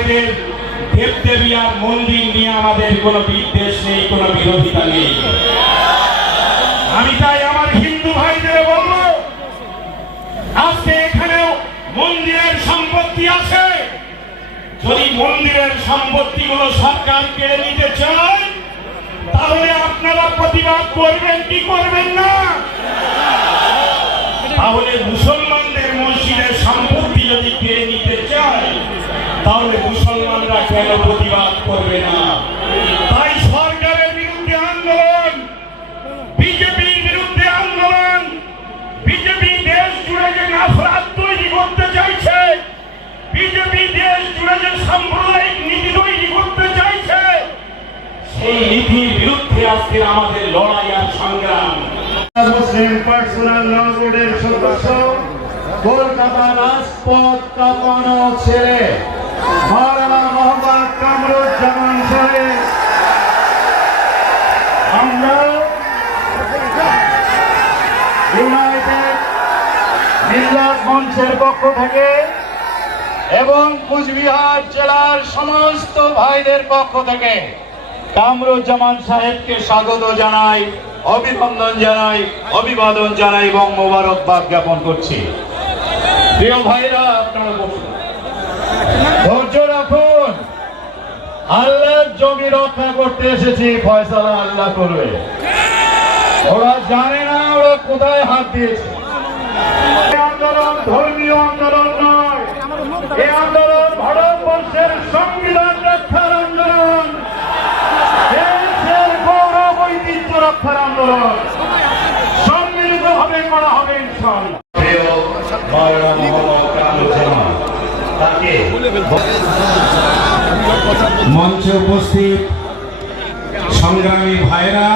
বাইরের দেবদেবিয়ার মন্দির নিয়ে আমাদের কোনো বিদ্বেষ নেই, কোনো বিরোধিতা নেই। আমি তাই আমার হিন্দু ভাইদের বলব, আজকে এখানেও মন্দিরের সম্পত্তি আছে। যদি মন্দিরের সম্পত্তি গুলো সরকার কেড়ে নিতে চায়, তাহলে আপনারা প্রতিবাদ করবেন, কি করবেন না? তাহলে দূষণ তাহলে মুসলমানরা কেন প্রতিবাদ করবে না? তাই সরকারের বিরুদ্ধে আন্দোলন, বিজেপির বিরুদ্ধে আন্দোলন, বিজেপি দেশ জুড়ে যে নাফরাত তৈরি করতে চাইছে, বিজেপি দেশ জুড়ে যে সাম্প্রদায়িক নীতি তৈরি করতে চাইছে, সেই নীতির বিরুদ্ধে আজকে আমাদের লড়াই আর সংগ্রাম। মুসলিম পার্সোনাল ল বোর্ডের সদস্য, কলকাতা রাজপথ কাঁপানো ছেড়ে মাওলানা পক্ষ থেকে এবং কুচবিহার জেলার সমস্ত ভাইদের পক্ষ থেকে কামরুজ্জামান সাহেবকে স্বাগত জানাই, অভিনন্দন জানাই, অভিবাদন জানাই এবং মোবারকবাদ জ্ঞাপন করছি। প্রিয় ভাইরা, আপনারা বসুন। ধৈর্য রাখুন। আল্লাহর জমি রক্ষা করতে এসেছি, ফয়সালা আল্লাহ করবে। ওরা জানে না ওরা কোথায় হাত দিয়েছে। আন্দোলন ধর্মীয় আন্দোলন নয়। এই আন্দোলন ভারতবর্ষের সংবিধান রক্ষার আন্দোলন। দেশের গৌরব, ঐতিহ্য রক্ষার আন্দোলন। সম্মিলিত ভাবে করা হবে ইনশাআল্লাহ প্রিয় মাওলানা মোহাম্মদ কামরুজ্জামান তাকে মঞ্চে উপস্থিত সংগ্রামী ভাইরা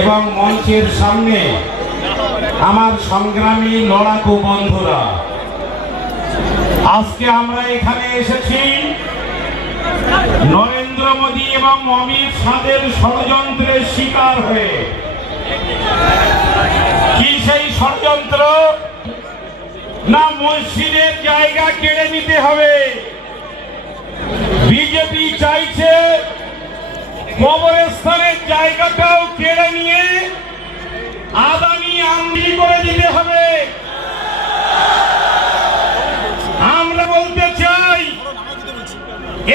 এবং মঞ্চের সামনে আমার সংগ্রামী লড়াকু বন্ধুরা। আজকে আমরা এখানে এসেছি নরেন্দ্র মোদী এবং অমিত শাহের ষড়যন্ত্রের শিকার হয়ে। কি সেই ষড়যন্ত্র? না মসজিদের জায়গা কেড়ে নিতে হবে। বিজেপি চাইছে কবরস্থানের জায়গাটাও কেড়ে নিয়ে আদানি আমদি করে দিতে হবে। আমরা বলতে চাই,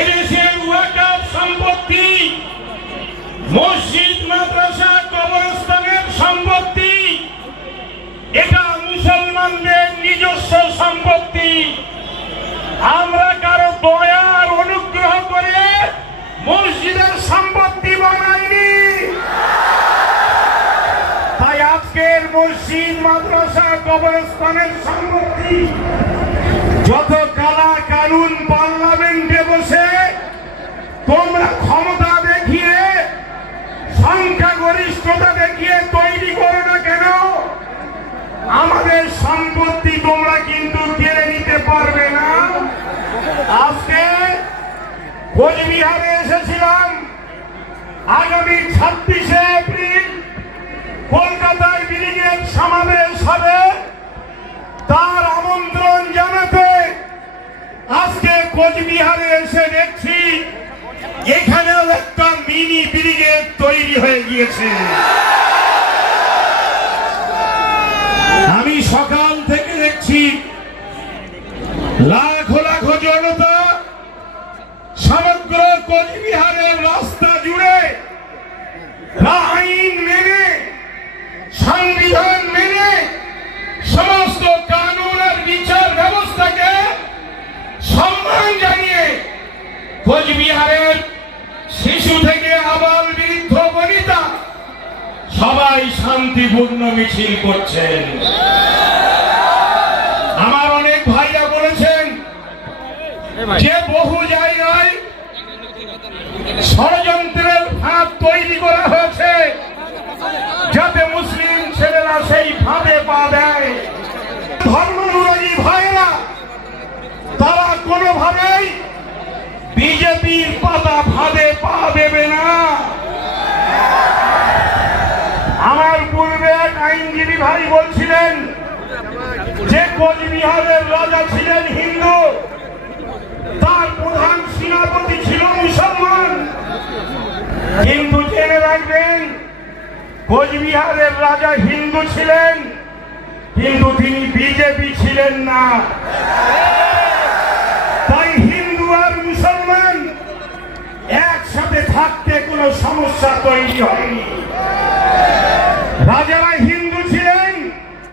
এদেশের ওয়াকাফ সম্পত্তি, মসজিদ, মাদ্রাসা, কবরস্থানের সম্পত্তি, এটা মুসলমানদের নিজস্ব সম্পত্তি আমরা কারও দয়া আর অনুগ্রহ করে মসজিদের সম্পত্তি বানাইনি তাই আজকের মসজিদ, মাদ্রাসা, কবরস্থানের সম্পত্তি যত কালা কানুন পার্লামেন্টে বসে, তোমরা ক্ষমতা দেখিয়ে, সংখ্যাগরিষ্ঠতা দেখিয়ে তৈরি করো না কেন? আমাদের সম্পত্তি তোমরা কিন্তু কেড়ে নিতে পারবে না। আজকে কোচবিহারে এসেছিলাম। আগামী ছাব্বিশে এপ্রিল কলকাতায় ব্রিগেড সমাবেশ হবে তার আমন্ত্রণ জানাতে আজকে কোচবিহারে এসে দেখছি, এখানেও একটা মিনি ব্রিগেড তৈরি হয়ে গিয়েছে। আমি সকাল থেকে দেখছি, লাখো লাখো জনতা সমগ্র কোচবিহারের রাস্তা জুড়ে আইন মেনে সংবিধান মেনে সমস্ত কানুন আর বিচার ব্যবস্থাকে সম্মান জানিয়ে কোচবিহারের শিশু থেকে আবাল বৃদ্ধ বনিতা সবাই শান্তিপূর্ণ মিছিল করছেন। আমার অনেক ভাইরা বলেছেন, যে বহু জায়গায় ষড়যন্ত্রের ফাঁদ তৈরি করা হয়েছে, যাতে মুসলিম ছেলেরা সেই ফাঁদে পা দেয়। ধর্মানুরাগী ভাইরা তারা কোনোভাবেই বিজেপির পাতা ফাঁদে পা দেবে না আমার পূর্বে এক আইনজীবী ভাই বলছিলেন যে কোচবিহারের রাজা ছিলেন হিন্দু, তার প্রধান সেনাপতি ছিল মুসলমান। কিন্তু জেনে রাখবেন, কোচবিহারের রাজা হিন্দু ছিলেন, কিন্তু তিনি বিজেপি ছিলেন না। তাই হিন্দু আর মুসলমান একসাথে থাকতে কোনো সমস্যা তৈরি হয়নি।